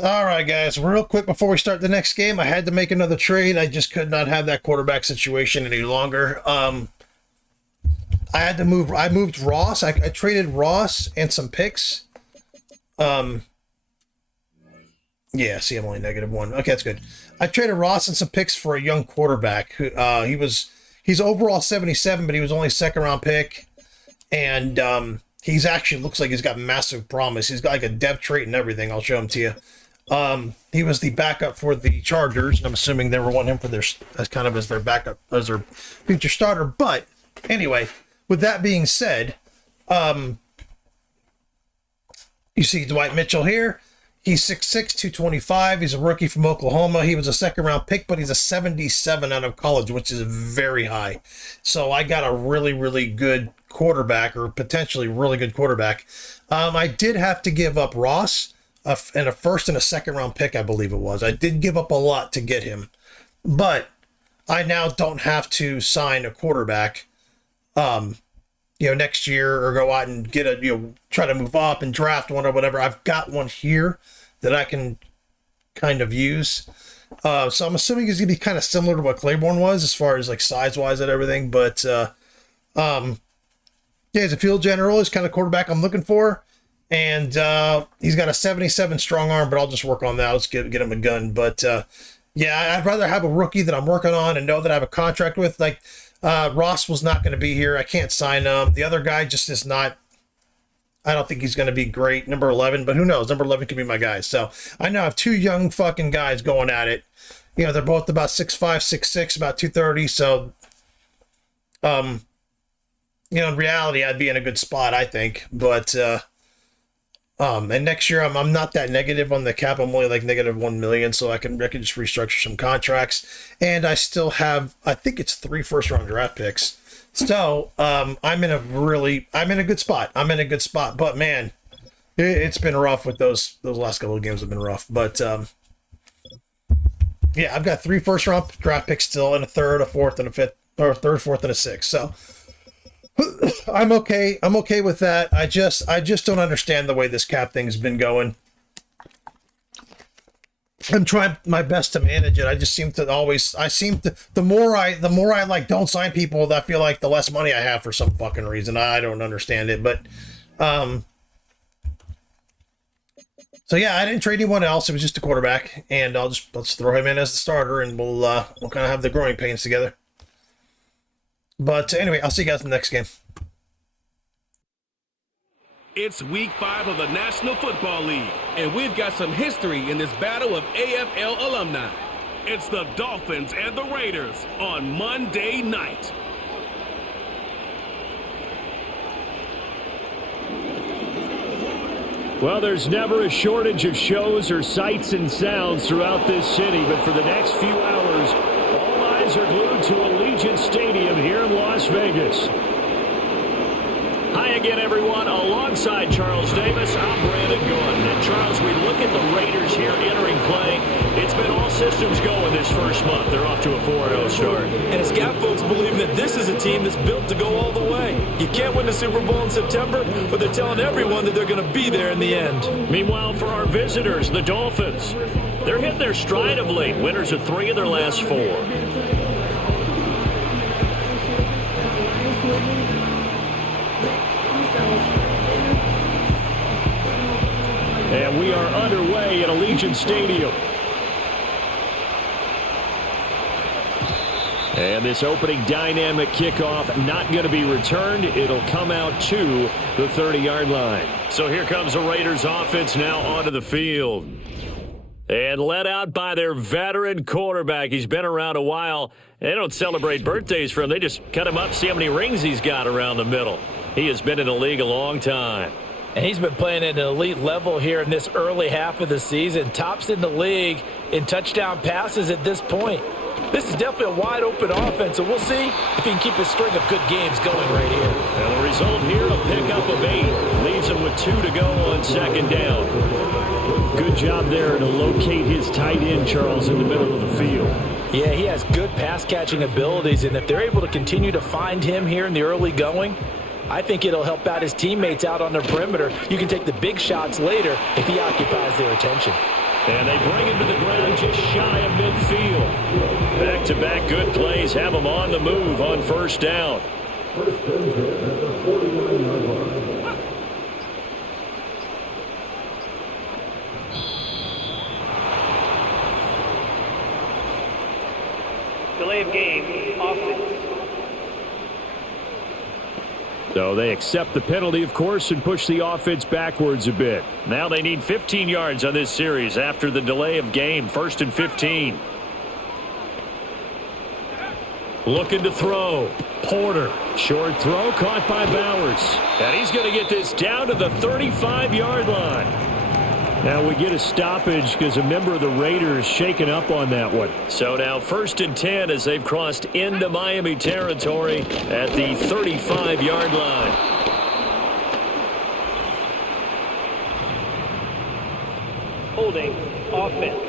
All right, guys, real quick before we start the next game, I had to make another trade. I just could not have that quarterback situation any longer. I had to move. I moved Ross. I traded Ross and some picks. Um, yeah, see, I'm only -1. Okay, that's good. I traded Ross and some picks for a young quarterback. Who he's overall 77, but he was only second round pick, and he's actually looks like he's got massive promise. He's got like a depth trait and everything. I'll show him to you. He was the backup for the Chargers, and I'm assuming they were wanting him for their as kind of as their backup as their future starter. But anyway, with that being said, you see Dwight Mitchell here. He's 6'6", 225. He's a rookie from Oklahoma. He was a second-round pick, but he's a 77 out of college, which is very high. So I got a really, really good quarterback, or potentially really good quarterback. I did have to give up Ross and a first and a second-round pick, I believe it was. I did give up a lot to get him. But I now don't have to sign a quarterback next year or go out and get try to move up and draft one or whatever. I've got one here that I can kind of use. So I'm assuming he's going to be kind of similar to what Claiborne was as far as like size-wise and everything. But yeah, he's a field general. He's kind of quarterback I'm looking for. And he's got a 77 strong arm, but I'll just work on that. Let's get him a gun. But yeah, I'd rather have a rookie that I'm working on and know that I have a contract with. Like, Ross was not going to be here. I can't sign him. The other guy just is not. I don't think he's going to be great. Number 11, but who knows? Number 11 could be my guy. So I now have two young fucking guys going at it. They're both about 6'5", 6'6", about 230. So, in reality, I'd be in a good spot, I think. But and next year I'm not that negative on the cap. I'm only like -1 million, so I can just restructure some contracts. And I still have, I think it's 3 first-round draft picks. So I'm in a good spot. But man, it's been rough with those last couple of games have been rough. But yeah, I've got 3 first-round draft picks still, and a third, a fourth, and a fifth, or a third, fourth, and a sixth. So I'm okay. I'm okay with that. I just don't understand the way this cap thing's been going. I'm trying my best to manage it. I just seem to the more I like don't sign people, I feel like the less money I have for some fucking reason. I don't understand it, but so yeah, I didn't trade anyone else. It was just a quarterback, and let's throw him in as the starter, and we'll kind of have the growing pains together. But anyway, I'll see you guys in the next game. It's week 5 of the National Football League, and we've got some history in this battle of AFL alumni. It's the Dolphins and the Raiders on Monday night. Well, there's never a shortage of shows or sights and sounds throughout this city, but for the next few hours, all eyes are glued to Allegiant Stadium here in Las Vegas. Hi again, everyone. Alongside Charles Davis, I'm Brandon Gordon. And Charles, we look at the Raiders here entering play. It's been all systems go in this first month. They're off to a 4-0 start. And it's got folks believing that this is a team that's built to go all the way. You can't win the Super Bowl in September, but they're telling everyone that they're going to be there in the end. Meanwhile, for our visitors, the Dolphins, they're hitting their stride of late. Winners of 3 of their last 4. And we are underway at Allegiant Stadium. And this opening dynamic kickoff not going to be returned. It'll come out to the 30-yard line. So here comes the Raiders offense now onto the field. And led out by their veteran quarterback. He's been around a while. They don't celebrate birthdays for him. They just cut him up, see how many rings he's got around the middle. He has been in the league a long time. And he's been playing at an elite level here in this early half of the season. Tops in the league in touchdown passes at this point. This is definitely a wide-open offense, and we'll see if he can keep his string of good games going right here. And the result here, a pickup of 8. Leaves him with 2 to go on second down. Good job there to locate his tight end, Charles, in the middle of the field. Yeah, he has good pass-catching abilities, and if they're able to continue to find him here in the early going, I think it'll help out his teammates out on the perimeter. You can take the big shots later if he occupies their attention. And they bring him to the ground just shy of midfield. Back-to-back good plays have him on the move on first down. Delay of game, offense. So they accept the penalty, of course, and push the offense backwards a bit. Now they need 15 yards on this series after the delay of game. 1st and 15. Looking to throw. Porter. Short throw caught by Bowers. And he's going to get this down to the 35-yard line. Now we get a stoppage because a member of the Raiders shaken up on that one. So now 1st and 10 as they've crossed into Miami territory at the 35-yard line. Holding, offense.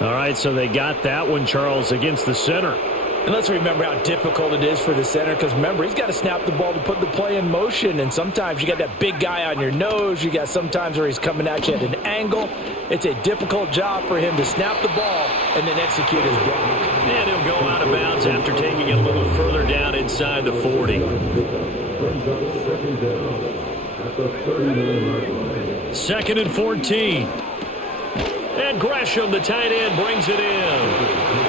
All right, so they got that one, Charles, against the center. And let's remember how difficult it is for the center, because remember, he's got to snap the ball to put the play in motion, and sometimes you got that big guy on your nose. You got sometimes where he's coming at you at an angle. It's a difficult job for him to snap the ball and then execute his block. And he'll go out of bounds after taking it a little further down inside the 40. 2nd and 14. And Gresham, the tight end, brings it in.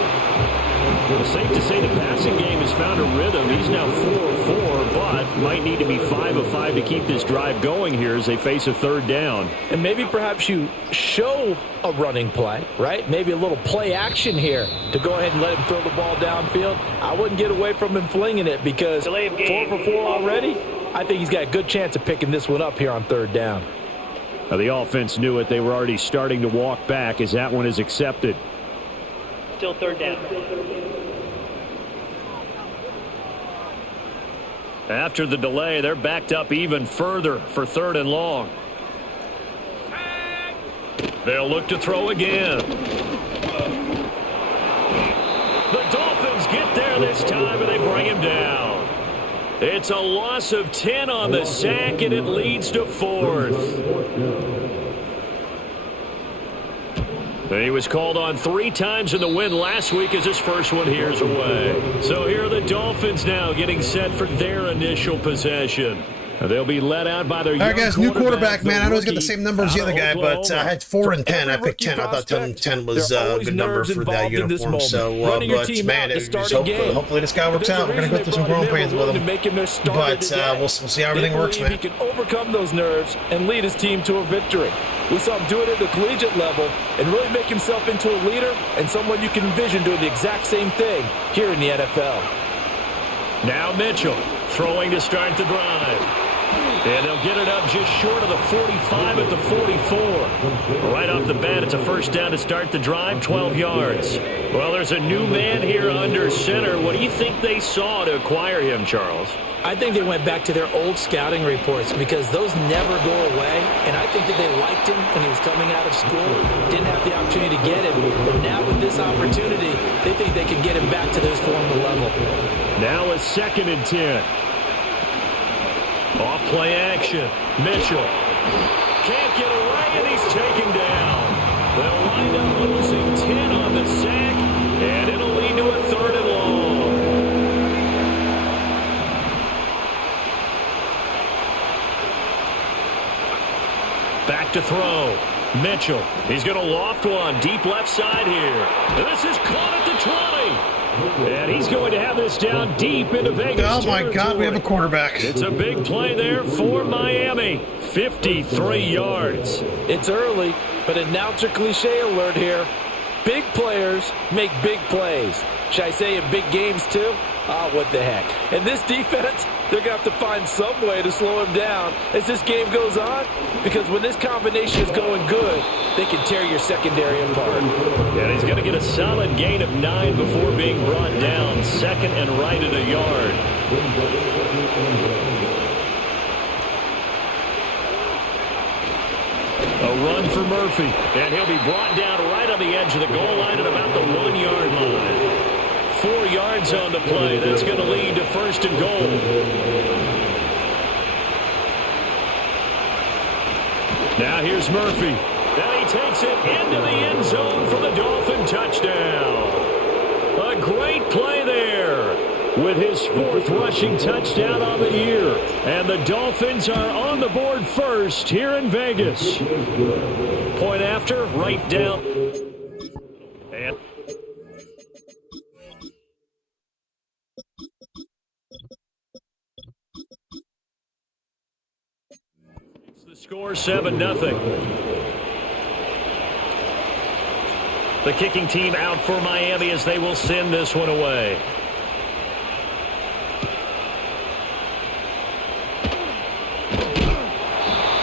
Well, safe to say the passing game has found a rhythm. He's now 4 of 4, but might need to be 5 of 5 to keep this drive going here as they face a 3rd down. And maybe perhaps you show a running play, right? Maybe a little play action here to go ahead and let him throw the ball downfield. I wouldn't get away from him flinging it because 4 for 4 already. I think he's got a good chance of picking this one up here on 3rd down. Now, the offense knew it. They were already starting to walk back as that one is accepted. Still 3rd down. After the delay, they're backed up even further for 3rd and long. They'll look to throw again. The Dolphins get there this time, and they bring him down. It's a loss of 10 on the sack, and it leads to 4th. He was called on 3 times in the win last week as his first one here's away. So here are the Dolphins now getting set for their initial possession. They'll be let out by their young guys, new quarterback, man. I know he's got the rookie same number as the other guy, but I had 4 and 10. I picked 10. I thought 10 was a good number for that uniform. So, but man, hopefully this guy works out. We're going to go through some growing pains with him. But we'll see how everything works, man. He can overcome those nerves and lead his team to a victory. We saw him do it at the collegiate level and really make himself into a leader and someone you can envision doing the exact same thing here in the NFL. Now Mitchell throwing to start the drive. And they'll get it up just short of the 45 at the 44. Right off the bat, it's a 1st down to start the drive, 12 yards. Well, there's a new man here under center. What do you think they saw to acquire him, Charles? I think they went back to their old scouting reports because those never go away. And I think that they liked him when he was coming out of school. Didn't have the opportunity to get him. But now with this opportunity, they think they can get him back to this former level. Now a 2nd and 10. Off play action. Mitchell can't get away, and he's taken down. They'll wind up losing 10 on the sack, and it'll lead to a 3rd and long. Back to throw. Mitchell. He's going to loft one deep left side here. And this is caught at the 20. And he's going to have this down deep into Vegas. Oh, my God, we have a quarterback. It's a big play there for Miami. 53 yards. It's early, but announcer cliche alert here. Big players make big plays. Should I say in big games, too? Ah, what the heck. And this defense, they're going to have to find some way to slow him down as this game goes on, because when this combination is going good, they can tear your secondary apart. And he's going to get a solid gain of 9 before being brought down. 2nd and right at a yard. A run for Murphy, and he'll be brought down right on the edge of the goal line at about the 1-yard line. 4 yards on the play. That's going to lead to 1st and goal. Now here's Murphy. And he takes it into the end zone for the Dolphin touchdown. A great play there with his 4th rushing touchdown on the year. And the Dolphins are on the board first here in Vegas. Point after, right down. And it's the score 7-0. The kicking team out for Miami as they will send this one away.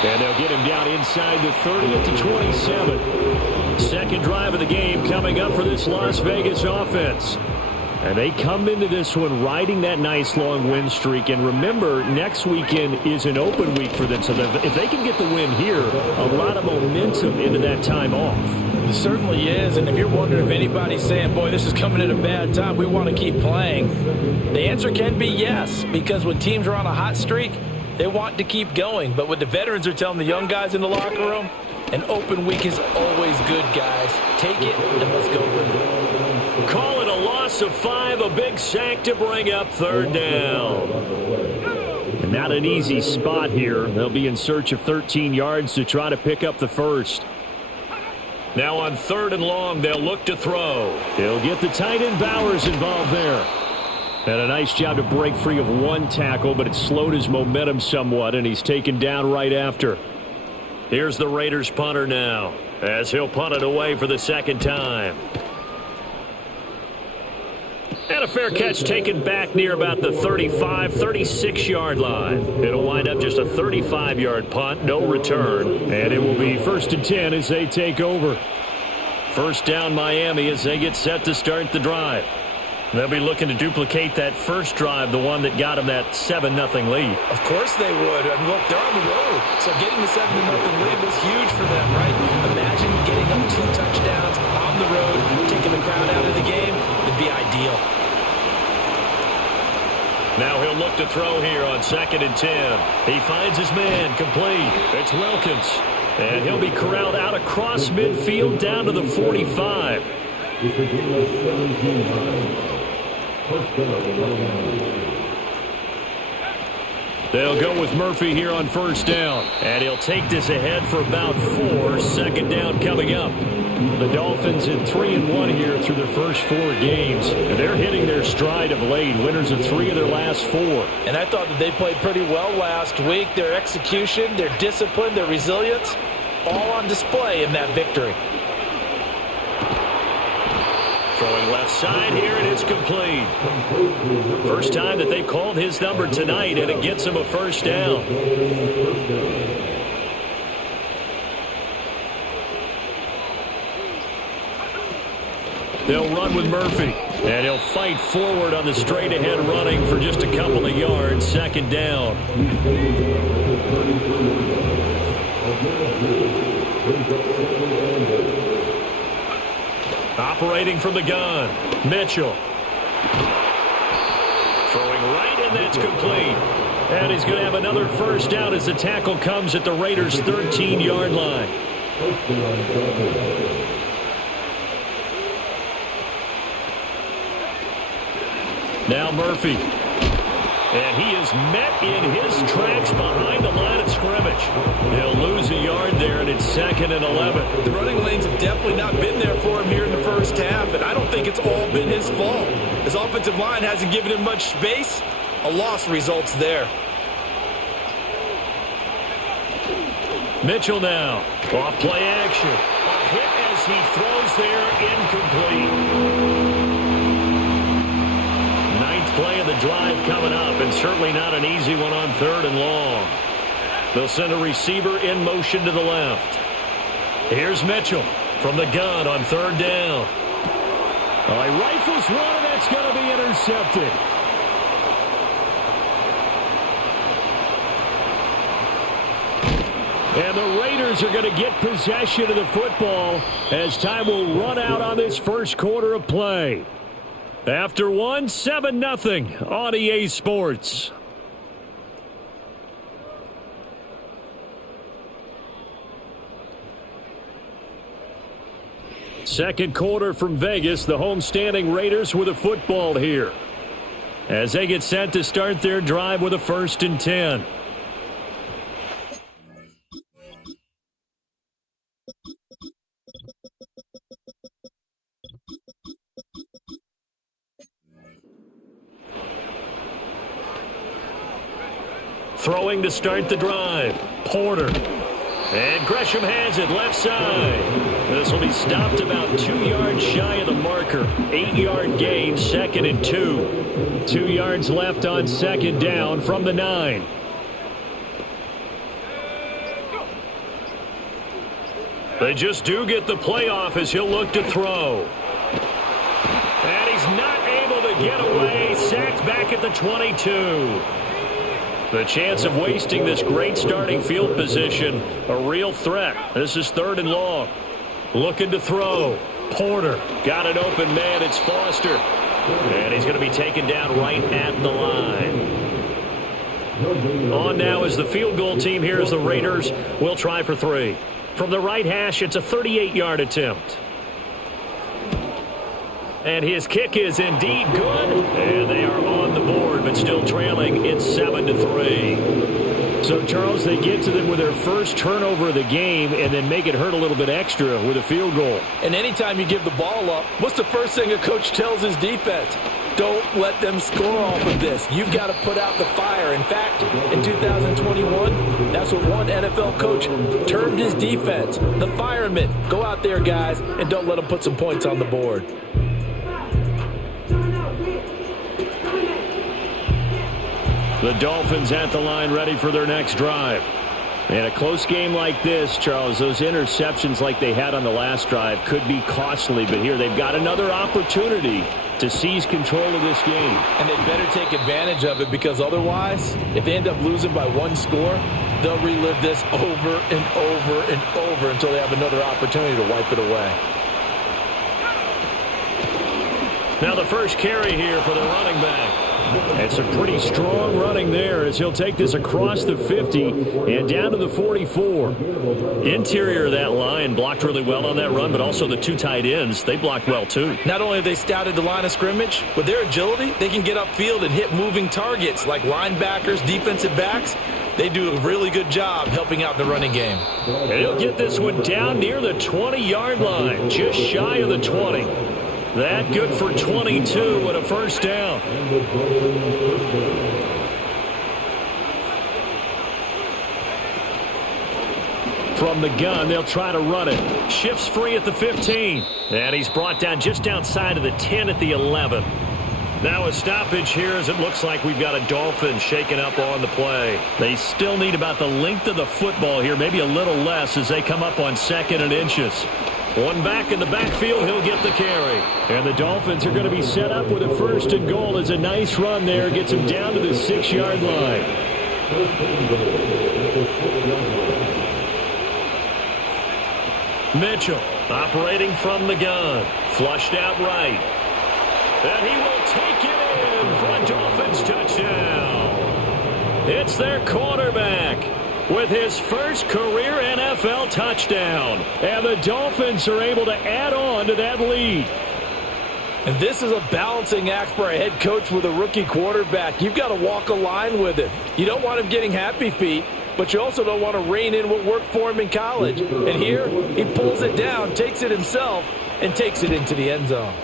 And they'll get him down inside the 30 at the 27. Second drive of the game coming up for this Las Vegas offense. And they come into this one riding that nice long win streak. And remember, next weekend is an open week for them. So if they can get the win here, a lot of momentum into that time off. It certainly is. And if you're wondering if anybody's saying, boy, this is coming at a bad time, we want to keep playing, the answer can be yes. Because when teams are on a hot streak, they want to keep going. But what the veterans are telling the young guys in the locker room, an open week is always good, guys. Take it and let's go with it. Call it a loss of 5, a big sack to bring up 3rd down. And not an easy spot here. They'll be in search of 13 yards to try to pick up the first. Now on 3rd and long, they'll look to throw. They'll get the tight end Bowers involved there. And a nice job to break free of one tackle, but it slowed his momentum somewhat, and he's taken down right after. Here's the Raiders punter now, as he'll punt it away for the 2nd time. And a fair catch taken back near about the 35, 36-yard line. It'll wind up just a 35-yard punt, no return. And it will be 1st and 10 as they take over. 1st down Miami as they get set to start the drive. They'll be looking to duplicate that first drive, the one that got them that 7-0 lead. Of course they would. I mean, look, they're on the road. So getting the 7-0 lead was huge for them, right? Imagine getting up 2 touchdowns on the road, taking the crowd out of the game. It'd be ideal. Now he'll look to throw here on 2nd and 10. He finds his man complete. It's Wilkins. And he'll be corralled out across midfield down to the 45. They'll go with Murphy here on 1st down. And he'll take this ahead for about 4. 2nd down coming up. The Dolphins in 3-1 here through their first 4 games. And they're hitting their stride of late. Winners of 3 of their last 4. And I thought that they played pretty well last week. Their execution, their discipline, their resilience, all on display in that victory. Throwing left side here, and it's complete. First time that they've called his number tonight, and it gets him a 1st down. They'll run with Murphy, and he'll fight forward on the straight-ahead running for just a couple of yards. 2nd down. Operating from the gun, Mitchell. Throwing right, and that's complete. And he's going to have another 1st down as the tackle comes at the Raiders' 13-yard line. Now Murphy. And he is met in his tracks behind the line of scrimmage. He'll lose a yard there, and it's 2nd and 11. The running lanes have definitely not been there for him here in the first half, and I don't think it's all been his fault. His offensive line hasn't given him much space. A loss results there. Mitchell now. Off play action. A hit as he throws there, incomplete. Play of the drive coming up, and certainly not an easy one on 3rd and long. They'll send a receiver in motion to the left. Here's Mitchell from the gun on 3rd down. He rifles one, and that's going to be intercepted. And the Raiders are going to get possession of the football as time will run out on this first quarter of play. After 7-0 on EA Sports. Second quarter from Vegas. The home-standing Raiders with a football here, as they get set to start their drive with a 1st and 10. Throwing to start the drive, Porter. And Gresham has it left side. This will be stopped about 2 yards shy of the marker. 8-yard gain, 2nd and 2. 2 yards left on 2nd down from the 9. They just do get the playoff as he'll look to throw. And he's not able to get away. Sacked back at the 22. The chance of wasting this great starting field position, a real threat. This is 3rd and long. Looking to throw. Porter got an open man. It's Foster. And he's going to be taken down right at the line. On now is the field goal team here as the Raiders will try for 3. From the right hash, it's a 38-yard attempt. And his kick is indeed good. And they are on the board, but still trailing. It's 7-3. So, Charles, they get to them with their first turnover of the game and then make it hurt a little bit extra with a field goal. And anytime you give the ball up, what's the first thing a coach tells his defense? Don't let them score off of this. You've got to put out the fire. In fact, in 2021, that's what one NFL coach termed his defense. The firemen. Go out there, guys, and don't let them put some points on the board. The Dolphins at the line ready for their next drive. And a close game like this, Charles, those interceptions like they had on the last drive could be costly. But here they've got another opportunity to seize control of this game. And they better take advantage of it, because otherwise, if they end up losing by 1 score, they'll relive this over and over and over until they have another opportunity to wipe it away. Now the first carry here for the running back. It's a pretty strong running there as he'll take this across the 50 and down to the 44. Interior of that line blocked really well on that run, but also the 2 tight ends, they blocked well too. Not only have they scouted the line of scrimmage, with their agility, they can get upfield and hit moving targets like linebackers, defensive backs. They do a really good job helping out the running game. And he'll get this one down near the 20-yard line, just shy of the 20. That good for 22 and a first down. From the gun, they'll try to run it. Shifts free at the 15. And he's brought down just outside of the 10 at the 11. Now a stoppage here as it looks like we've got a Dolphin shaken up on the play. They still need about the length of the football here, maybe a little less as they come up on 2nd and inches. One back in the backfield, he'll get the carry. And the Dolphins are going to be set up with a 1st and goal as a nice run there gets him down to the 6-yard line. Mitchell operating from the gun. Flushed out right. And he will take it in for a Dolphins touchdown. It's their quarterback with his first career NFL touchdown. And the Dolphins are able to add on to that lead. And this is a balancing act for a head coach with a rookie quarterback. You've got to walk a line with it. You don't want him getting happy feet, but you also don't want to rein in what worked for him in college. And here, he pulls it down, takes it himself, and takes it into the end zone.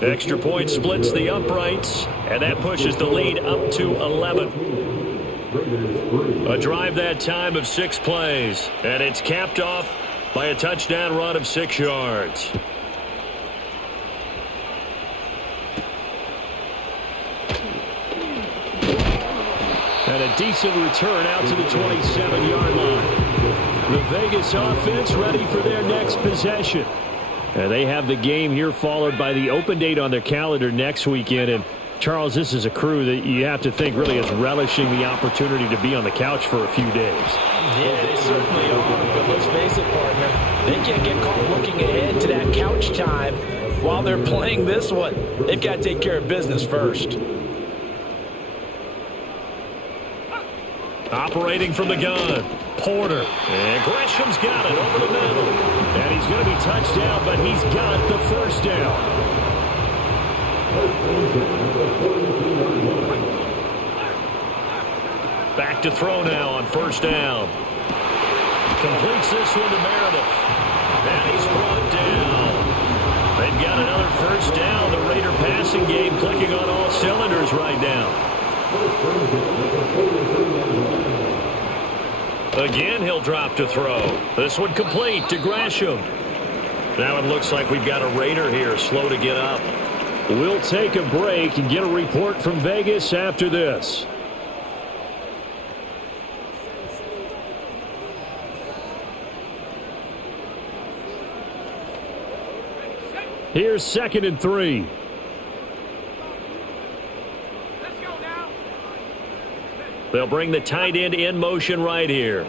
Extra point splits the uprights, and that pushes the lead up to 11. A drive that time of 6 plays, and it's capped off by a touchdown run of 6 yards. And a decent return out to the 27-yard line. The Vegas offense ready for their next possession. And they have the game here followed by the open date on their calendar next weekend. And Charles, this is a crew that you have to think really is relishing the opportunity to be on the couch for a few days. Yeah, they certainly are. But let's face it, partner, they can't get caught looking ahead to that couch time while they're playing this one. They've got to take care of business first. Operating from the gun, Porter. And Gresham's got it over the middle. And he's going to be touched down, but he's got the first down. Back to throw now on first down. Completes this one to Meredith. And he's brought down. They've got another first down. The Raider passing game clicking on all cylinders right now. Again, he'll drop to throw. This one complete to Gresham. Now it looks like we've got a Raider here, slow to get up. We'll take a break and get a report from Vegas after this. Here's 2nd and 3. Let's go now. They'll bring the tight end in motion right here.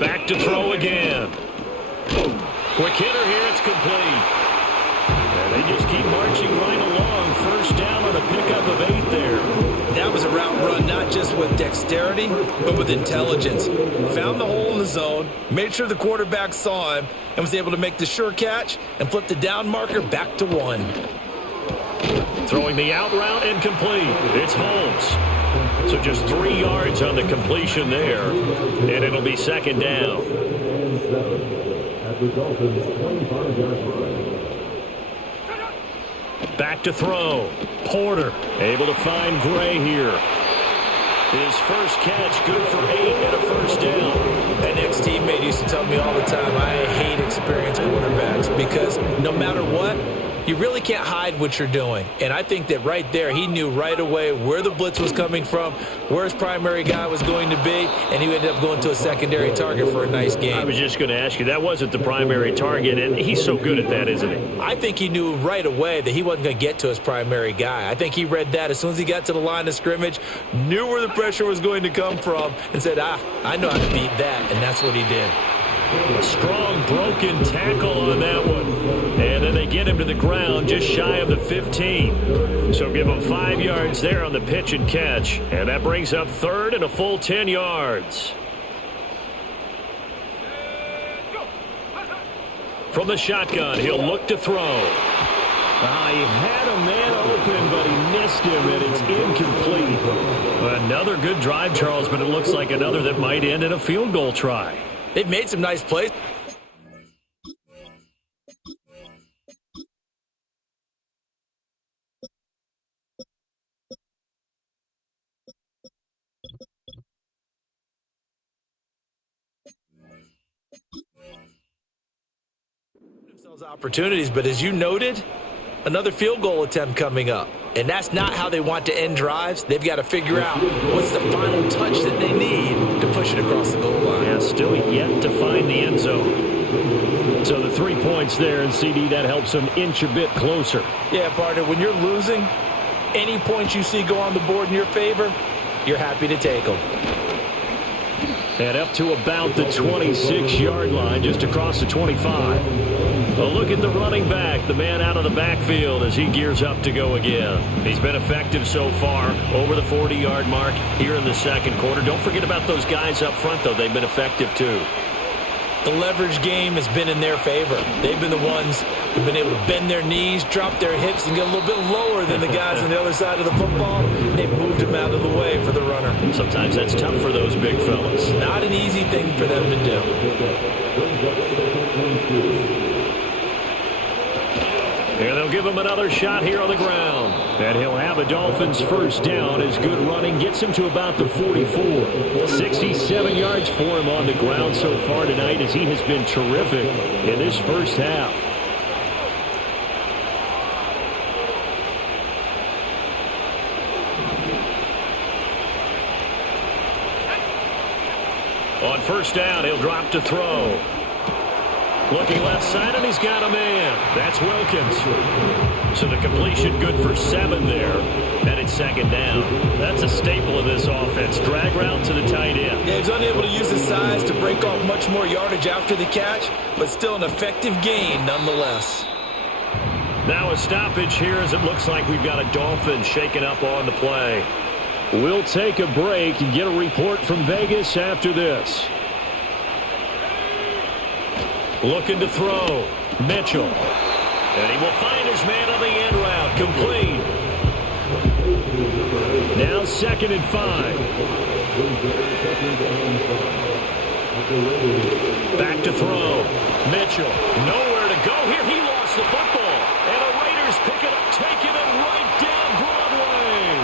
Back to throw again. Quick hitter here, it's complete. And they just keep marching right along. First down on a pickup of 8 there. That was a route run not just with dexterity, but with intelligence. Found the hole in the zone, made sure the quarterback saw him, and was able to make the sure catch and flip the down marker back to 1. Throwing the out route incomplete. It's Holmes. So just 3 yards on the completion there. And it'll be 2nd down. Back to throw. Porter able to find Gray here. His first catch good for 8 and a first down. An ex-teammate used to tell me all the time, I hate experienced quarterbacks because no matter what, you really can't hide what you're doing. And I think that right there, he knew right away where the blitz was coming from, where his primary guy was going to be, and he ended up going to a secondary target for a nice game. I was just going to ask you, that wasn't the primary target, and he's so good at that, isn't he? I think he knew right away that he wasn't going to get to his primary guy. I think he read that as soon as he got to the line of scrimmage, knew where the pressure was going to come from, and said, I know how to beat that, and that's what he did. A strong broken tackle on that one. And then they get him to the ground just shy of the 15. So give him 5 yards there on the pitch and catch. And that brings up 3rd and a full 10 yards. From the shotgun, he'll look to throw. He had a man open, but he missed him, and it's incomplete. Another good drive, Charles, but it looks like another that might end in a field goal try. They've made some nice plays. Themselves opportunities, but as you noted, another field goal attempt coming up. And that's not how they want to end drives. They've got to figure out what's the final touch that they need to push it across the goal line. Yeah, still yet to find the end zone. So the 3 points there, and CD, that helps them inch a bit closer. Yeah, partner, when you're losing, any points you see go on the board in your favor, you're happy to take them. And up to about the 26-yard line, just across the 25. A look at the running back, the man out of the backfield as he gears up to go again. He's been effective so far, over the 40-yard mark here in the second quarter. Don't forget about those guys up front, though. They've been effective, too. The leverage game has been in their favor. They've been the ones who've been able to bend their knees, drop their hips, and get a little bit lower than the guys on the other side of the football. They've moved them out of the way for the runner. Sometimes that's tough for those big fellas. Not an easy thing for them to do. And they'll give him another shot here on the ground. And he'll have a Dolphins first down as good running gets him to about the 44. 67 yards for him on the ground so far tonight as he has been terrific in this first half. On first down, he'll drop to throw. Looking left side, and he's got a man. That's Wilkins. So the completion good for 7 there. And it's 2nd down. That's a staple of this offense. Drag route to the tight end. Yeah, he's unable to use his size to break off much more yardage after the catch, but still an effective gain nonetheless. Now a stoppage here as it looks like we've got a Dolphin shaken up on the play. We'll take a break and get a report from Vegas after this. Looking to throw. Mitchell. And he will find his man on the end route. Complete. Now 2nd and 5. Back to throw. Mitchell. Nowhere to go here. He lost the football. And the Raiders pick it up, taking it right down Broadway.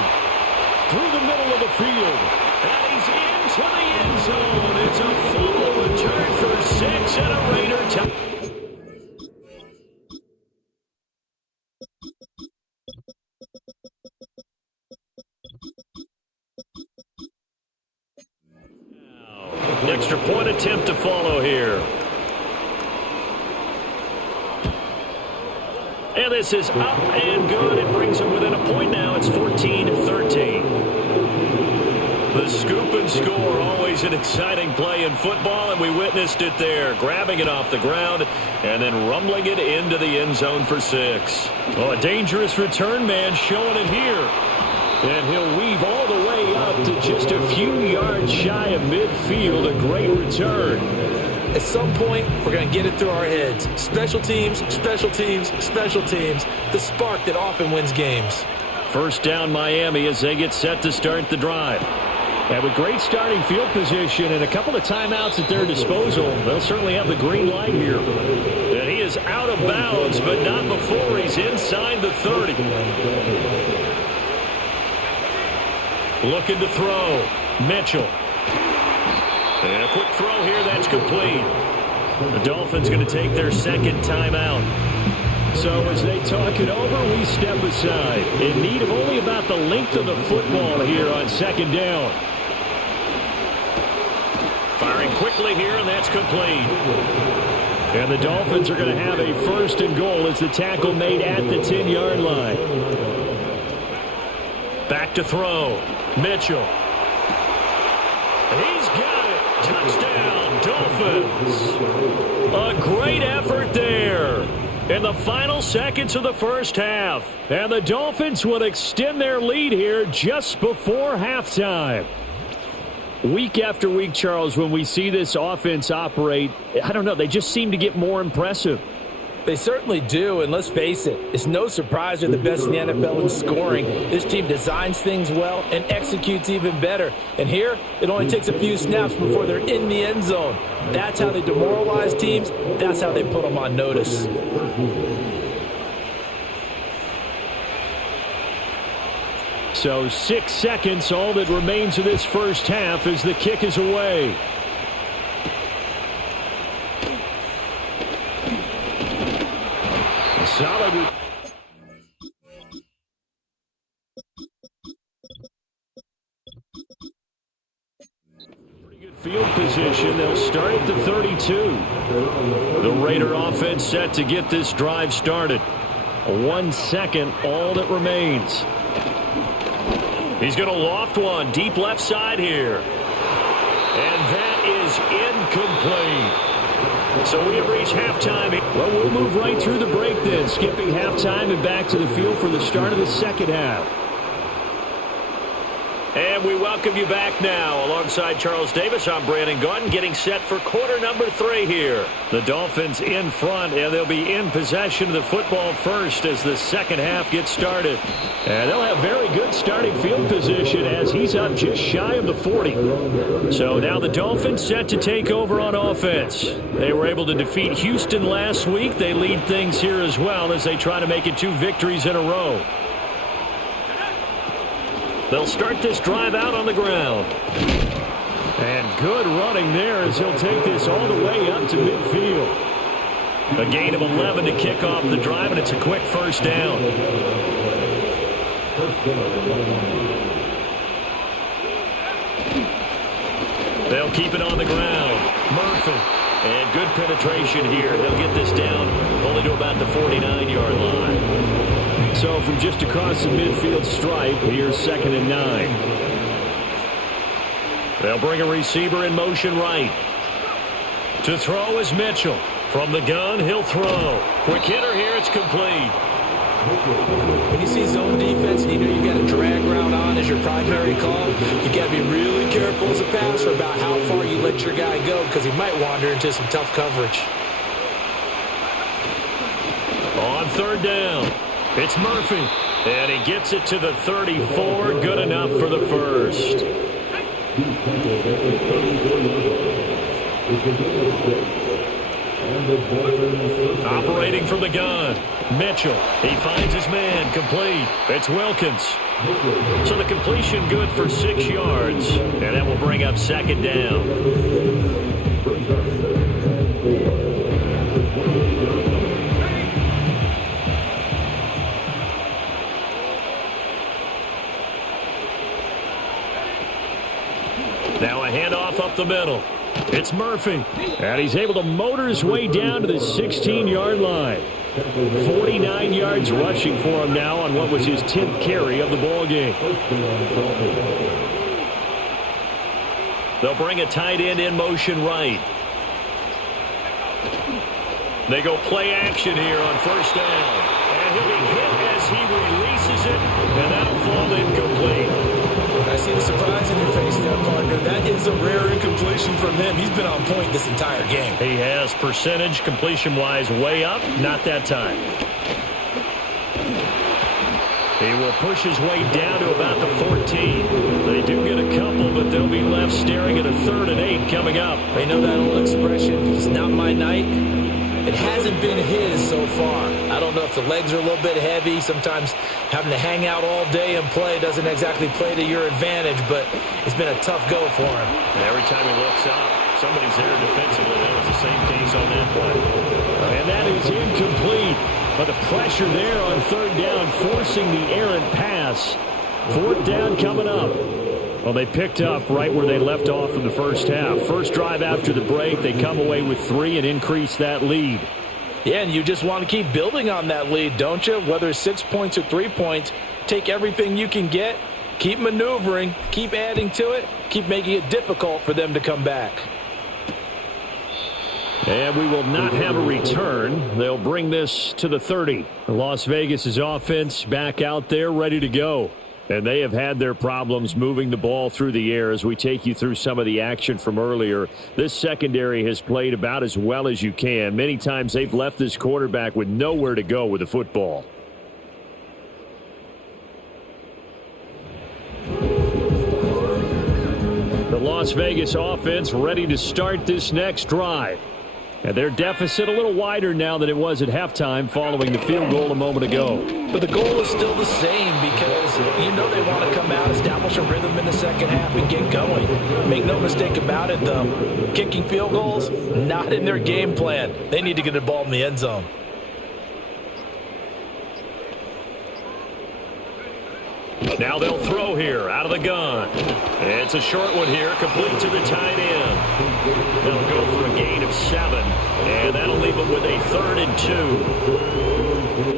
Through the middle of the field. And he's into the end zone. It's a fumble return for 6 and a Raider touchdown. An extra point attempt to follow here. And this is up and good. It brings them within a point now. It's 14-13. The scoop and score, always an exciting play in football, and we witnessed it there. Grabbing it off the ground and then rumbling it into the end zone for 6. Oh, a dangerous return man showing it here. And he'll weave all the way up to just a few yards shy of midfield. A great return. At some point, we're going to get it through our heads. Special teams, special teams, special teams. The spark that often wins games. First down Miami as they get set to start the drive. And with great starting field position and a couple of timeouts at their disposal, they'll certainly have the green light here. And he is out of bounds, but not before he's inside the 30. Looking to throw. Mitchell. And a quick throw here, that's complete. The Dolphins going to take their 2nd timeout. So as they talk it over, we step aside. In need of only about the length of the football here on 2nd down. Firing quickly here, and that's complete. And the Dolphins are going to have a 1st and goal as the tackle made at the 10-yard line. Back to throw. Mitchell. He's got it. Touchdown, Dolphins. A great effort there in the final seconds of the first half. And the Dolphins will extend their lead here just before halftime. Week after week, Charles, when we see this offense operate, I don't know, they just seem to get more impressive. They certainly do, and let's face it, it's no surprise they're the best in the NFL in scoring. This team designs things well and executes even better. And here, it only takes a few snaps before they're in the end zone. That's how they demoralize teams. That's how they put them on notice. So 6 seconds, all that remains of this first half as the kick is away. Solid. Pretty good field position. They'll start at the 32. The Raider offense set to get this drive started. 1 second, all that remains. He's going to loft one deep left side here. And that is incomplete. So we have reached halftime. Well, we'll move right through the break then, skipping halftime and back to the field for the start of the second half. And we welcome you back now. Alongside Charles Davis, I'm Brandon Gaudin, getting set for quarter number 3 here. The Dolphins in front, and they'll be in possession of the football first as the second half gets started. And they'll have very good starting field position as he's up just shy of the 40. So now the Dolphins set to take over on offense. They were able to defeat Houston last week. They lead things here as well as they try to make it 2 victories in a row. They'll start this drive out on the ground. And good running there as he'll take this all the way up to midfield. A gain of 11 to kick off the drive, and it's a quick first down. They'll keep it on the ground. Murphy. And good penetration here. They'll get this down only to about the 49-yard line. So from just across the midfield stripe, here's 2nd and 9. They'll bring a receiver in motion right. To throw is Mitchell. From the gun, he'll throw. Quick hitter here, it's complete. When you see zone defense and you know you got a drag route on as your primary call, you got to be really careful as a passer about how far you let your guy go because he might wander into some tough coverage. third down. It's Murphy, and he gets it to the 34. Good enough for the first. Operating from the gun, Mitchell. He finds his man, complete. It's Wilkins. So the completion good for 6 yards, and that will bring up second down. Now a handoff up the middle. It's Murphy, and he's able to motor his way down to the 16-yard line. 49 yards rushing for him now on what was his 10th carry of the ball game. They'll bring a tight end in motion right. They go play action here on first down. And he'll be hit as he releases it, and that'll fall incomplete. I see the surprise in your face there, partner. That is a rare incompletion from him. He's been on point this entire game. He has percentage completion-wise way up. Not that time. He will push his way down to about the 14. They do get a couple, but they'll be left staring at a 3rd and 8 coming up. They know that old expression, it's not my night. It hasn't been his so far. I don't know if the legs are a little bit heavy. Sometimes having to hang out all day and play doesn't exactly play to your advantage, but it's been a tough go for him. And every time he looks up, somebody's there defensively. That was the same case on that play. And that is incomplete. But the pressure there on 3rd down, forcing the errant pass. 4th down coming up. Well, they picked up right where they left off in the first half. First drive after the break, they come away with 3 and increase that lead. Yeah, and you just want to keep building on that lead, don't you? Whether it's 6 points or 3 points, take everything you can get, keep maneuvering, keep adding to it, keep making it difficult for them to come back. And we will not have a return. They'll bring this to the 30. Las Vegas' offense back out there ready to go. And they have had their problems moving the ball through the air as we take you through some of the action from earlier. This secondary has played about as well as you can. Many times they've left this quarterback with nowhere to go with the football. The Las Vegas offense ready to start this next drive. And their deficit a little wider now than it was at halftime following the field goal a moment ago. But the goal is still the same because you know they want to come out, establish a rhythm in the second half, and get going. Make no mistake about it, though. Kicking field goals, not in their game plan. They need to get the ball in the end zone. Now they'll throw here out of the gun. It's a short one here, complete to the tight end. They'll go for a gain of 7, and that'll leave them with a 3rd and 2.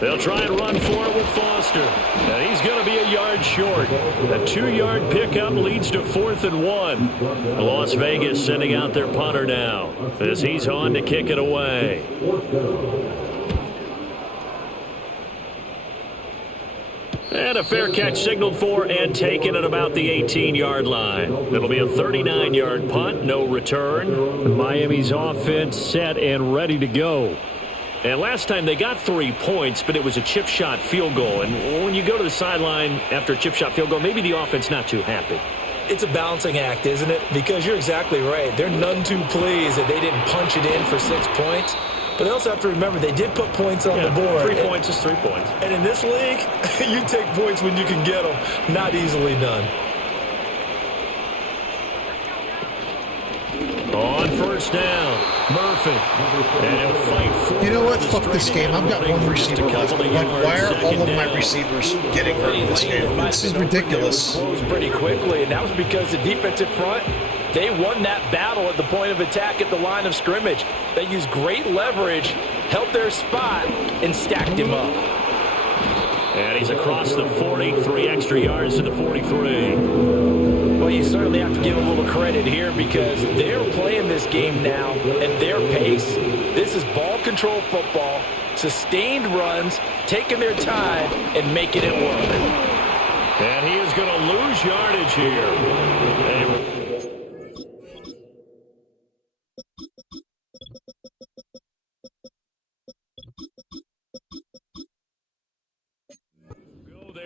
They'll try and run for it with Foster. And he's going to be a yard short. A 2-yard pickup leads to 4th and 1. Las Vegas sending out their punter now as he's on to kick it away. And a fair catch signaled for and taken at about the 18-yard line. It'll be a 39-yard punt, no return. Miami's offense set and ready to go. And last time they got 3 points, but it was a chip shot field goal. And when you go to the sideline after a chip shot field goal, maybe the offense not too happy. It's a balancing act, isn't it? Because you're exactly right. They're none too pleased that they didn't punch it in for 6 points. But they also have to remember they did put points on the board. 3 points is 3 points. And in this league, you take points when you can get them. Not easily done. On first down, Murphy. And he'll fight for. You know what? Fuck this game. I've got one receiver left. Like, why are all of my receivers getting hurt in this game? This is ridiculous. Closed pretty quickly, and that was because the defensive front, they won that battle at the point of attack at the line of scrimmage. They used great leverage, held their spot, and stacked him up. And he's across the 40, 3 extra yards to the 43. Well, you certainly have to give a little credit here because they're playing this game now at their pace. This is ball control football, sustained runs, taking their time, and making it work. And he is going to lose yardage here.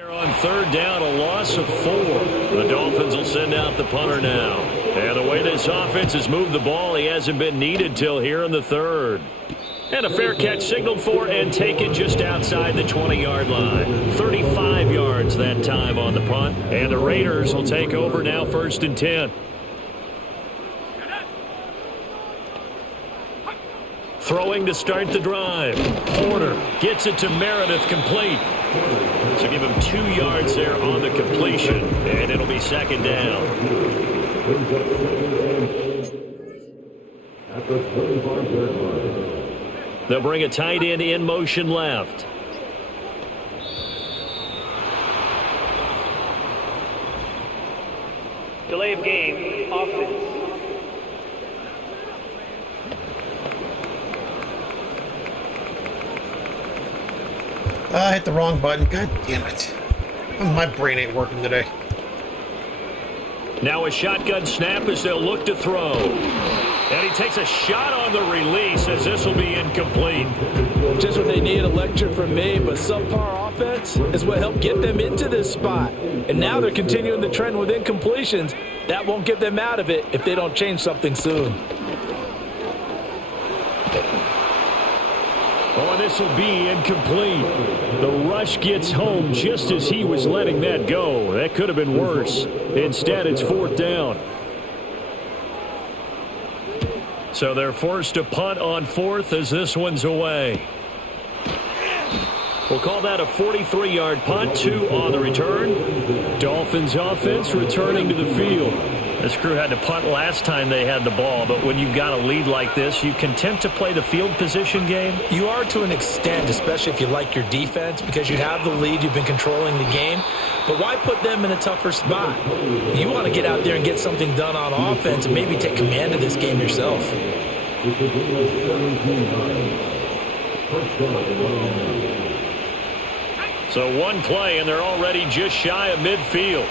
On third down, a loss of 4. The Dolphins will send out the punter now. And the way this offense has moved the ball, he hasn't been needed till here in the third. And a fair catch signaled for and taken just outside the 20-yard line. 35 yards that time on the punt. And the Raiders will take over now, 1st and 10. Throwing to start the drive. Porter gets it to Meredith, complete. So give him 2 yards there on the completion, and it'll be 2nd down. They'll bring a tight end in motion left. Delay of game, offense. I hit the wrong button. God damn it. My brain ain't working today. Now a shotgun snap as they'll look to throw. And he takes a shot on the release as this will be incomplete. Just what they need, a lecture from me, but subpar offense is what helped get them into this spot. And now they're continuing the trend with incompletions. That won't get them out of it if they don't change something soon. Oh, and this will be incomplete. The rush gets home just as he was letting that go. That could have been worse. Instead, it's 4th down. So they're forced to punt on 4th as this one's away. We'll call that a 43-yard punt, 2 on the return. Dolphins offense returning to the field. This crew had to punt last time they had the ball, but when you've got a lead like this, you content to play the field position game? You are to an extent, especially if you like your defense, because you have the lead, you've been controlling the game. But why put them in a tougher spot? You want to get out there and get something done on offense and maybe take command of this game yourself. So one play, and they're already just shy of midfield.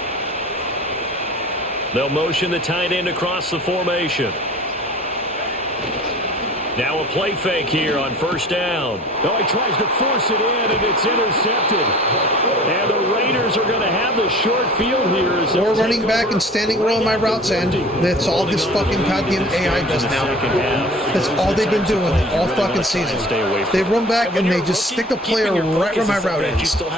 They'll motion the tight end across the formation. Now a play fake here on 1st down. Oh, he tries to force it in, and it's intercepted. And the Raiders are going to have the short field here. Or running back and standing where all my routes end. That's all this fucking goddamn AI does now. That's all they've been doing all fucking season. They run back and they just stick a player right where my route ends. So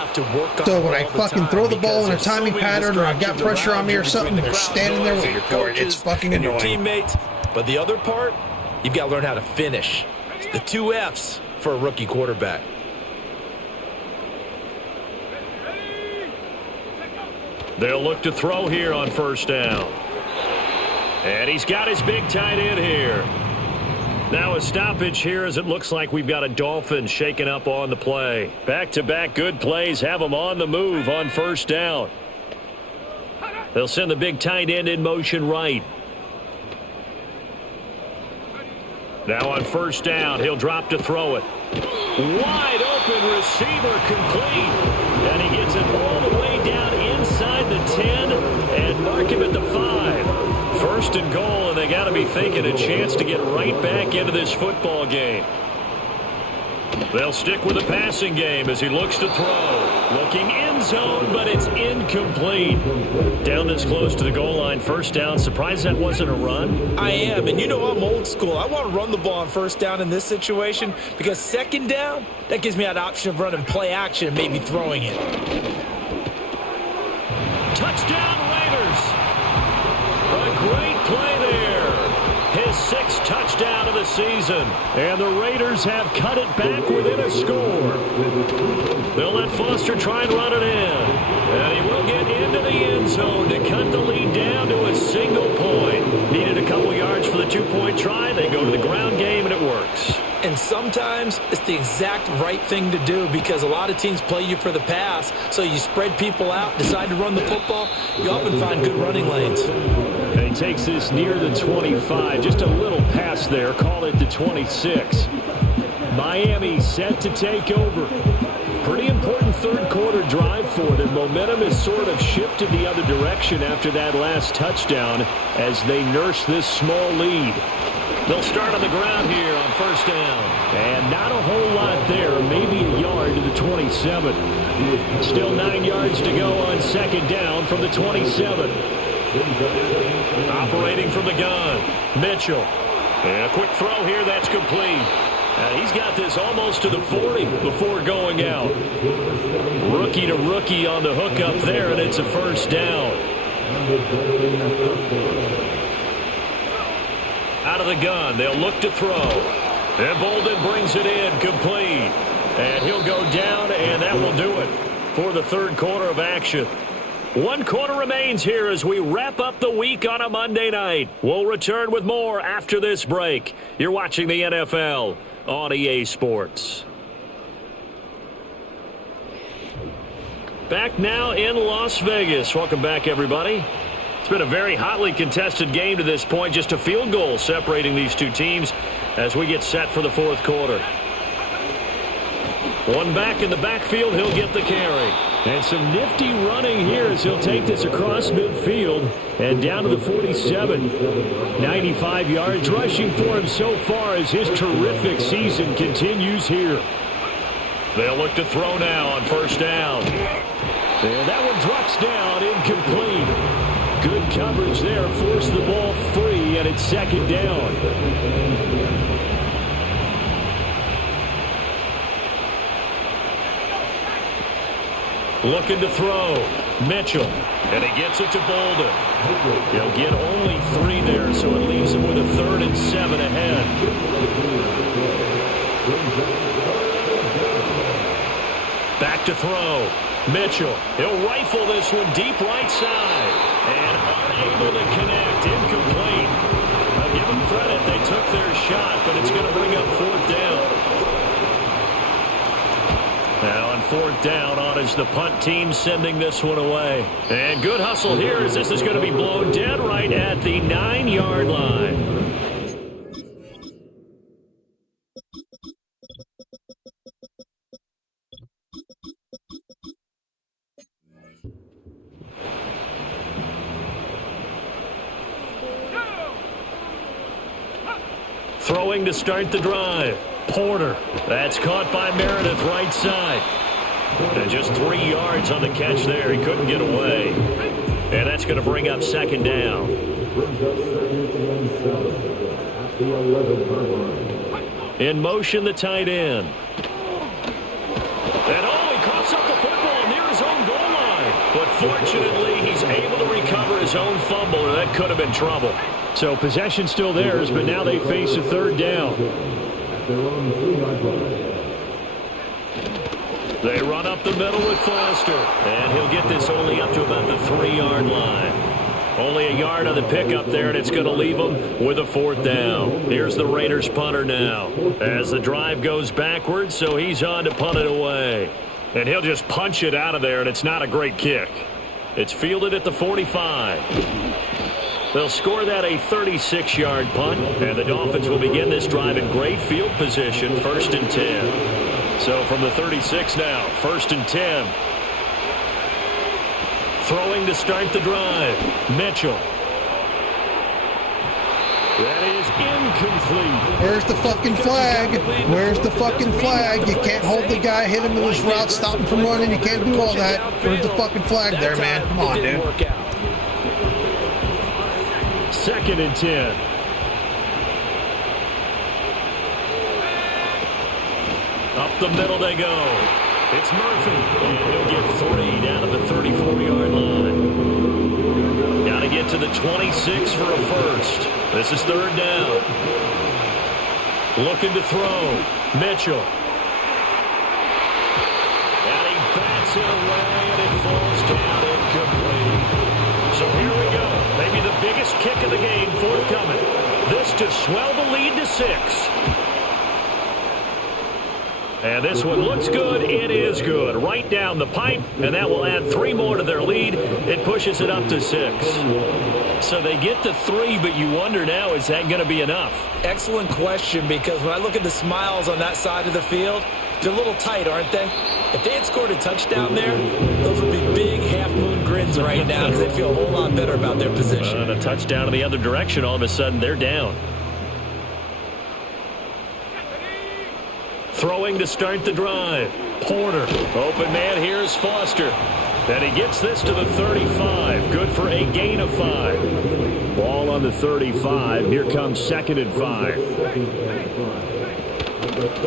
when I fucking throw the ball in a timing pattern or I've got pressure on me or something, they're standing there waiting for it. It's fucking annoying. Your teammates, but the other part, you've got to learn how to finish. It's the 2 F's for a rookie quarterback. They'll look to throw here on 1st down. And he's got his big tight end here. Now a stoppage here as it looks like we've got a Dolphin shaking up on the play. Back-to-back good plays have them on the move on 1st down. They'll send the big tight end in motion right. Now on 1st down, he'll drop to throw it. Wide open receiver complete. And he gets it all the way down inside the 10 and mark him at the 5. 1st and goal, and they got to be thinking a chance to get right back into this football game. They'll stick with the passing game as he looks to throw. Looking end zone, but it's incomplete. Down this close to the goal line, 1st down. Surprised that wasn't a run? I am, and you know I'm old school. I want to run the ball on 1st down in this situation because 2nd down, that gives me that option of running play action and maybe throwing it. Touchdown Raiders! A great play there. His 6th touchdown of the season. And the Raiders have cut it back within a score. They'll let Foster try and run it in. And he will get into the end zone to cut the lead down to a single point. Needed a couple yards for the 2-point try. They go to the ground game, and it works. And sometimes it's the exact right thing to do because a lot of teams play you for the pass. So you spread people out, decide to run the football. You often find good running lanes. And he takes this near the 25. Just a little pass there. Call it the 26. Miami set to take over. Pretty important third quarter drive for them. Momentum has sort of shifted the other direction after that last touchdown as they nurse this small lead. They'll start on the ground here on first down. And not a whole lot there. Maybe a yard to the 27. Still 9 yards to go on second down from the 27. Operating from the gun, Mitchell. And a quick throw here, that's complete. He's got this almost to the 40 before going out. Rookie to rookie on the hook up there, and it's a first down. Out of the gun, they'll look to throw. And Bolden brings it in, complete. And he'll go down, and that will do it for the third quarter of action. 1 quarter remains here as we wrap up the week on a Monday night. We'll return with more after this break. You're watching the NFL on EA Sports. Back now in Las Vegas. Welcome back, everybody. It's been a very hotly contested game to this point. Just a field goal separating these two teams as we get set for the fourth quarter. One back in the backfield. He'll get the carry. And some nifty running here as he'll take this across midfield and down to the 47. 95 yards rushing for him so far as his terrific season continues here. They'll look to throw now on first down. And that one drops down, incomplete. Good coverage there, forced the ball free, and it's second down. Looking to throw. Mitchell. And he gets it to Bolden. He'll get only 3 there, so it leaves him with a 3rd and 7 ahead. Back to throw. Mitchell. He'll rifle this one deep right side. And unable to connect. Incomplete. I'll give them credit. They took their shot, but it's going to bring up 4th down. Now on 4th down, on is the punt team sending this one away. And good hustle here as this is going to be blown dead right at the 9-yard line. Throwing to start the drive. Porter. That's caught by Meredith right side. And just 3 yards on the catch there. He couldn't get away. And that's going to bring up second down. In motion, the tight end. And he coughs up the football near his own goal line. But fortunately, he's able to recover his own fumble, or that could have been trouble. So possession still theirs, but now they face a 3rd down. They run up the middle with Foster. And he'll get this only up to about the 3-yard line. Only a yard on the pickup there, and it's going to leave them with a 4th down. Here's the Raiders punter now. As the drive goes backwards, so he's on to punt it away. And he'll just punch it out of there, and it's not a great kick. It's fielded at the 45. They'll score that a 36-yard punt, and the Dolphins will begin this drive in great field position, 1st and 10. So from the 36 now, 1st and 10. Throwing to start the drive, Mitchell. That is incomplete. Where's the fucking flag? Where's the fucking flag? You can't hold the guy, hit him in his route, stop him from running. You can't do all that. Where's the fucking flag there, man? Come on, dude. 2nd and 10. Up the middle they go. It's Murphy. And he'll get 3 down to the 34-yard line. Got to get to the 26 for a first. This is 3rd down. Looking to throw. Mitchell. And he bats it away, and it falls down incomplete. So here we go. Maybe the biggest kick of the game forthcoming. This to swell the lead to 6. And this one looks good. It is good. Right down the pipe, and that will add 3 more to their lead. It pushes it up to 6. So they get to 3, but you wonder now, is that going to be enough? Excellent question, because when I look at the smiles on that side of the field, they're a little tight, aren't they? If they had scored a touchdown there, those would be big half-moon grins right now because they feel a whole lot better about their position. And a touchdown in the other direction, all of a sudden they're down. Throwing to start the drive. Porter. Open man, here's Foster. And he gets this to the 35. Good for a gain of 5. Ball on the 35. Here comes 2nd and 5.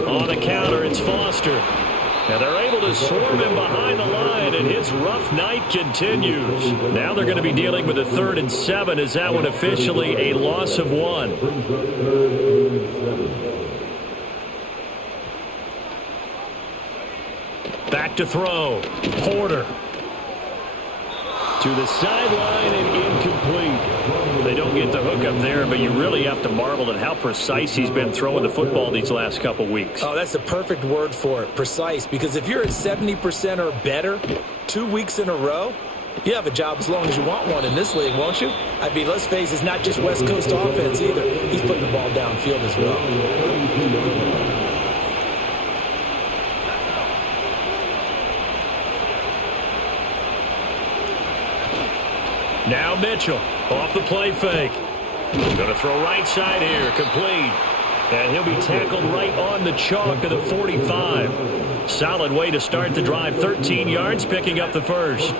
On the counter, it's Foster. And they're able to swarm him behind the line, and his rough night continues. Now they're going to be dealing with a 3rd and 7. Is that one officially a loss of 1? Back to throw. Porter. To the sideline and incomplete. They don't get the hook up there, but you really have to marvel at how precise he's been throwing the football these last couple weeks. Oh, that's the perfect word for it, precise. Because if you're at 70% or better 2 weeks in a row, you have a job as long as you want one in this league, won't you? I mean, let's face it, it's not just West Coast offense either. He's putting the ball downfield as well. Now Mitchell off the play fake. Going to throw right side here, complete. And he'll be tackled right on the chalk of the 45. Solid way to start the drive. 13 yards, picking up the first.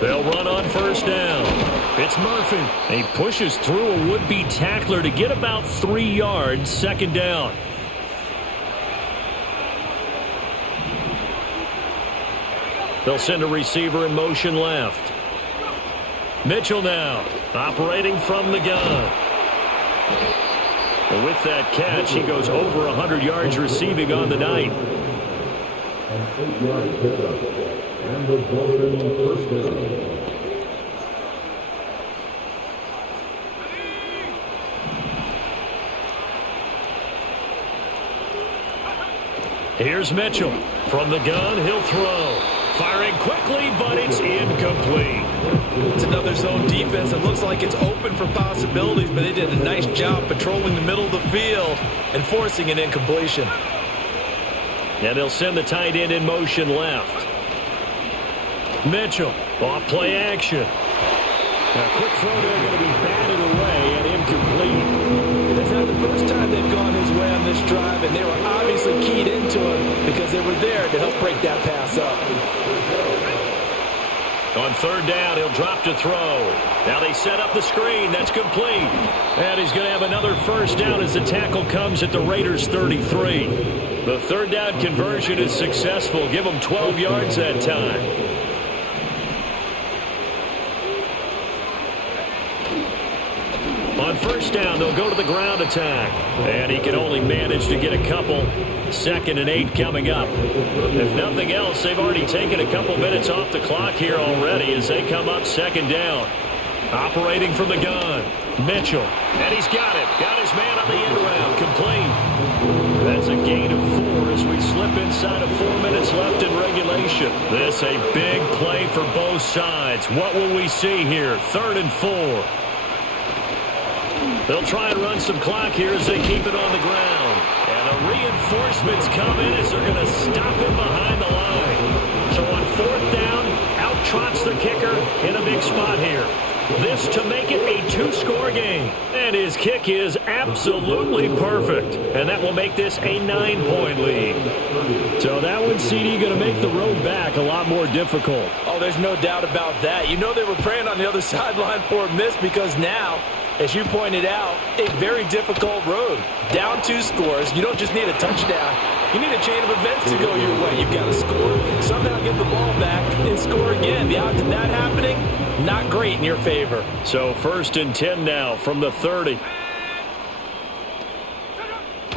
They'll run on first down. It's Murphy. He pushes through a would-be tackler to get about 3 yards. 2nd down. They'll send a receiver in motion left. Mitchell now operating from the gun. And with that catch, he goes over 100 yards receiving on the night. And the Dolphins first down. Here's Mitchell. From the gun, he'll throw. Firing quickly, but it's incomplete. It's another zone defense that looks like it's open for possibilities, but they did a nice job patrolling the middle of the field and forcing an incompletion. And they'll send the tight end in motion left. Mitchell, off play action. A quick throw there, going to be batted away and incomplete. That's not the first time they've gone his way on this drive, and they were obviously keyed into him because they were there to help break that pass up. On 3rd down, he'll drop to throw. Now they set up the screen. That's complete. And he's going to have another first down as the tackle comes at the Raiders' 33. The 3rd down conversion is successful. Give them 12 yards that time. On first down, they'll go to the ground attack. And he can only manage to get a couple. 2nd and 8 coming up. If nothing else, they've already taken a couple minutes off the clock here already as they come up 2nd down. Operating from the gun. Mitchell. And he's got it. Got his man on the end round. Complete. That's a gain of 4 as we slip inside of 4 minutes left in regulation. This a big play for both sides. What will we see here? 3rd and 4. They'll try and run some clock here as they keep it on the ground. And the reinforcements come in as they're going to stop him behind the line. So on 4th down, out trots the kicker in a big spot here. This to make it a 2-score game. And his kick is absolutely perfect. And that will make this a 9-point lead. So that one, CD, going to make the road back a lot more difficult. Oh, there's no doubt about that. You know they were praying on the other sideline for a miss because now, as you pointed out, a very difficult road. Down 2 scores. You don't just need a touchdown. You need a chain of events to go your way. You've got to score, somehow get the ball back, and score again. The odds of that happening, not great in your favor. So 1st and 10 now from the 30.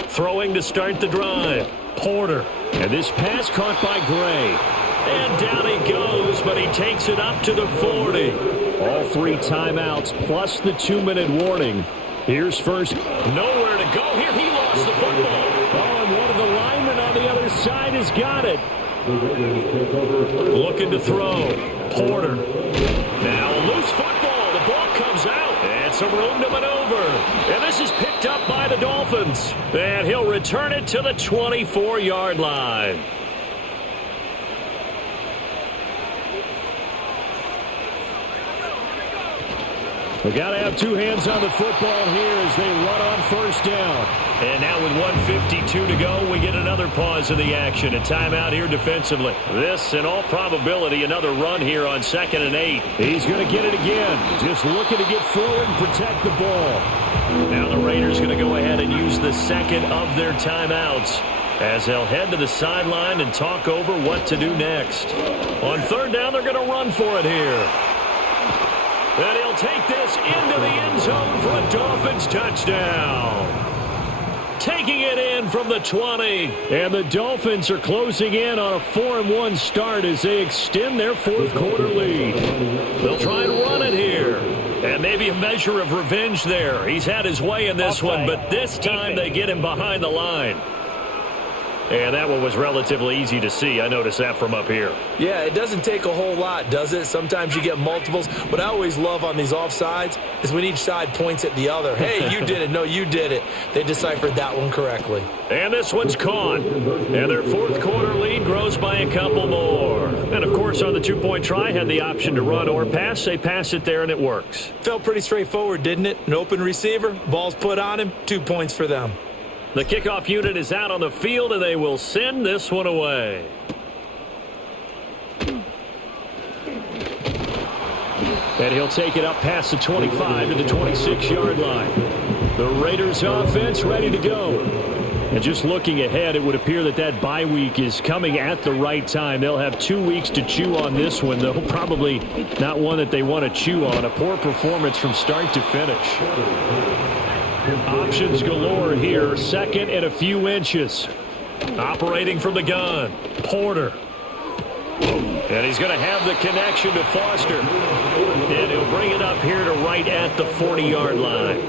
Throwing to start the drive. Porter. And this pass caught by Gray. And down he goes, but he takes it up to the 40. All 3 timeouts plus the 2-minute warning. Here's first. Nowhere to go here. He lost the football. Oh, and one of the linemen on the other side has got it. Looking to throw. Porter. Now a loose football. The ball comes out. And some room to maneuver. And this is picked up by the Dolphins. And he'll return it to the 24-yard line. We got to have 2 hands on the football here as they run on first down. And now with 1:52 to go, we get another pause in the action. A timeout here defensively. This, in all probability, another run here on 2nd and 8. He's going to get it again. Just looking to get forward and protect the ball. Now the Raiders going to go ahead and use the second of their timeouts as they'll head to the sideline and talk over what to do next. On 3rd down, they're going to run for it here. And he'll take this into the end zone for a Dolphins touchdown. Taking it in from the 20. And the Dolphins are closing in on a 4-1 start as they extend their 4th quarter lead. They'll try and run it here. And maybe a measure of revenge there. He's had his way in this one, but this time they get him behind the line. And that one was relatively easy to see. I noticed that from up here. Yeah, it doesn't take a whole lot, does it? Sometimes you get multiples. What I always love on these offsides is when each side points at the other. Hey, you did it. No, you did it. They deciphered that one correctly. And this one's caught. And their 4th quarter lead grows by a couple more. And, of course, on the 2-point try, had the option to run or pass. They pass it there, and it works. Felt pretty straightforward, didn't it? An open receiver, ball's put on him, 2 points for them. The kickoff unit is out on the field, and they will send this one away. And he'll take it up past the 25 to the 26-yard line. The Raiders offense ready to go. And just looking ahead, it would appear that that bye week is coming at the right time. They'll have 2 weeks to chew on this one, though probably not one that they want to chew on. A poor performance from start to finish. Options galore here. 2nd and a few inches. Operating from the gun. Porter. And he's going to have the connection to Foster. And he'll bring it up here to right at the 40-yard line.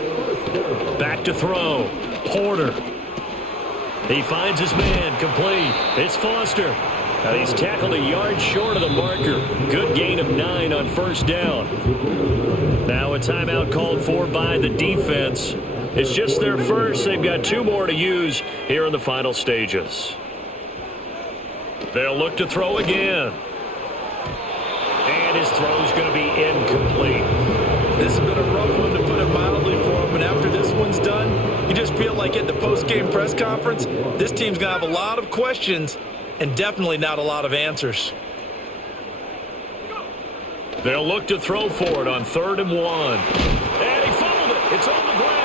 Back to throw. Porter. He finds his man. Complete. It's Foster. And he's tackled a yard short of the marker. Good gain of 9 on first down. Now a timeout called for by the defense. It's just their first. They've got 2 more to use here in the final stages. They'll look to throw again. And his throw's going to be incomplete. This has been a rough one, to put it mildly, for him. And after this one's done, you just feel like at the post-game press conference, this team's going to have a lot of questions and definitely not a lot of answers. They'll look to throw for it on 3rd and 1. And he fumbled it. It's on the ground.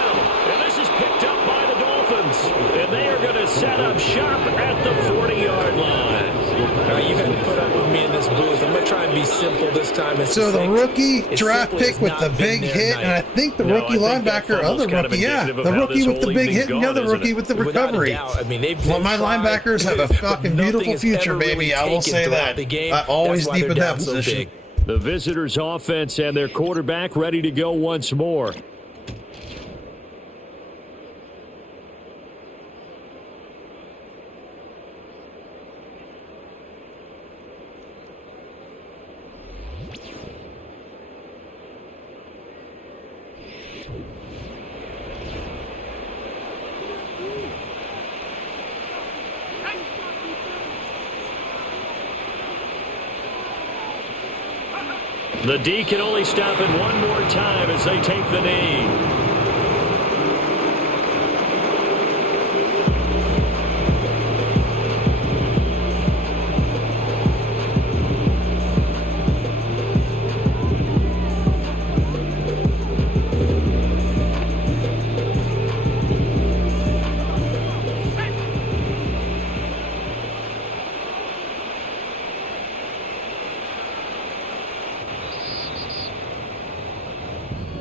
And this is picked up by the Dolphins. And they are going to set up shop at the 40-yard line. All right, you got to put up with me in this booth. I'm going to try and be simple this time. So the rookie draft pick with the big hit, and I think the rookie linebacker, other rookie, the rookie with the big hit, and the other rookie with the recovery. I mean, My linebackers have a fucking beautiful future, baby. I will say that. I always deep in that position. The visitors' offense and their quarterback ready to go once more. The D can only stop it one more time as they take the knee.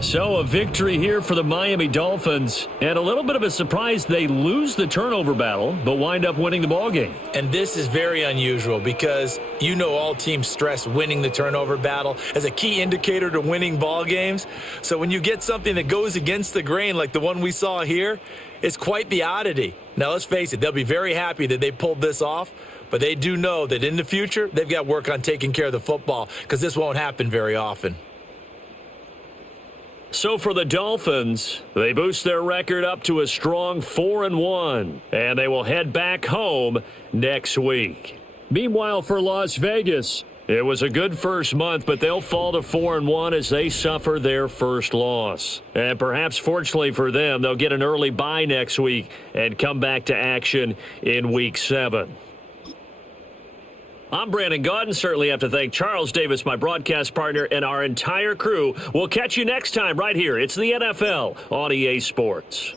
So a victory here for the Miami Dolphins, and a little bit of a surprise they lose the turnover battle, but wind up winning the ballgame. And this is very unusual because you know all teams stress winning the turnover battle as a key indicator to winning ball games. So when you get something that goes against the grain like the one we saw here, it's quite the oddity. Now let's face it, they'll be very happy that they pulled this off, but they do know that in the future they've got work on taking care of the football because this won't happen very often. So for the Dolphins, they boost their record up to a strong 4-1, and they will head back home next week. Meanwhile, for Las Vegas, it was a good first month, but they'll fall to 4-1 as they suffer their first loss. And perhaps fortunately for them, they'll get an early bye next week and come back to action in Week 7. I'm Brandon Gaudin. Certainly have to thank Charles Davis, my broadcast partner, and our entire crew. We'll catch you next time right here. It's the NFL on EA Sports.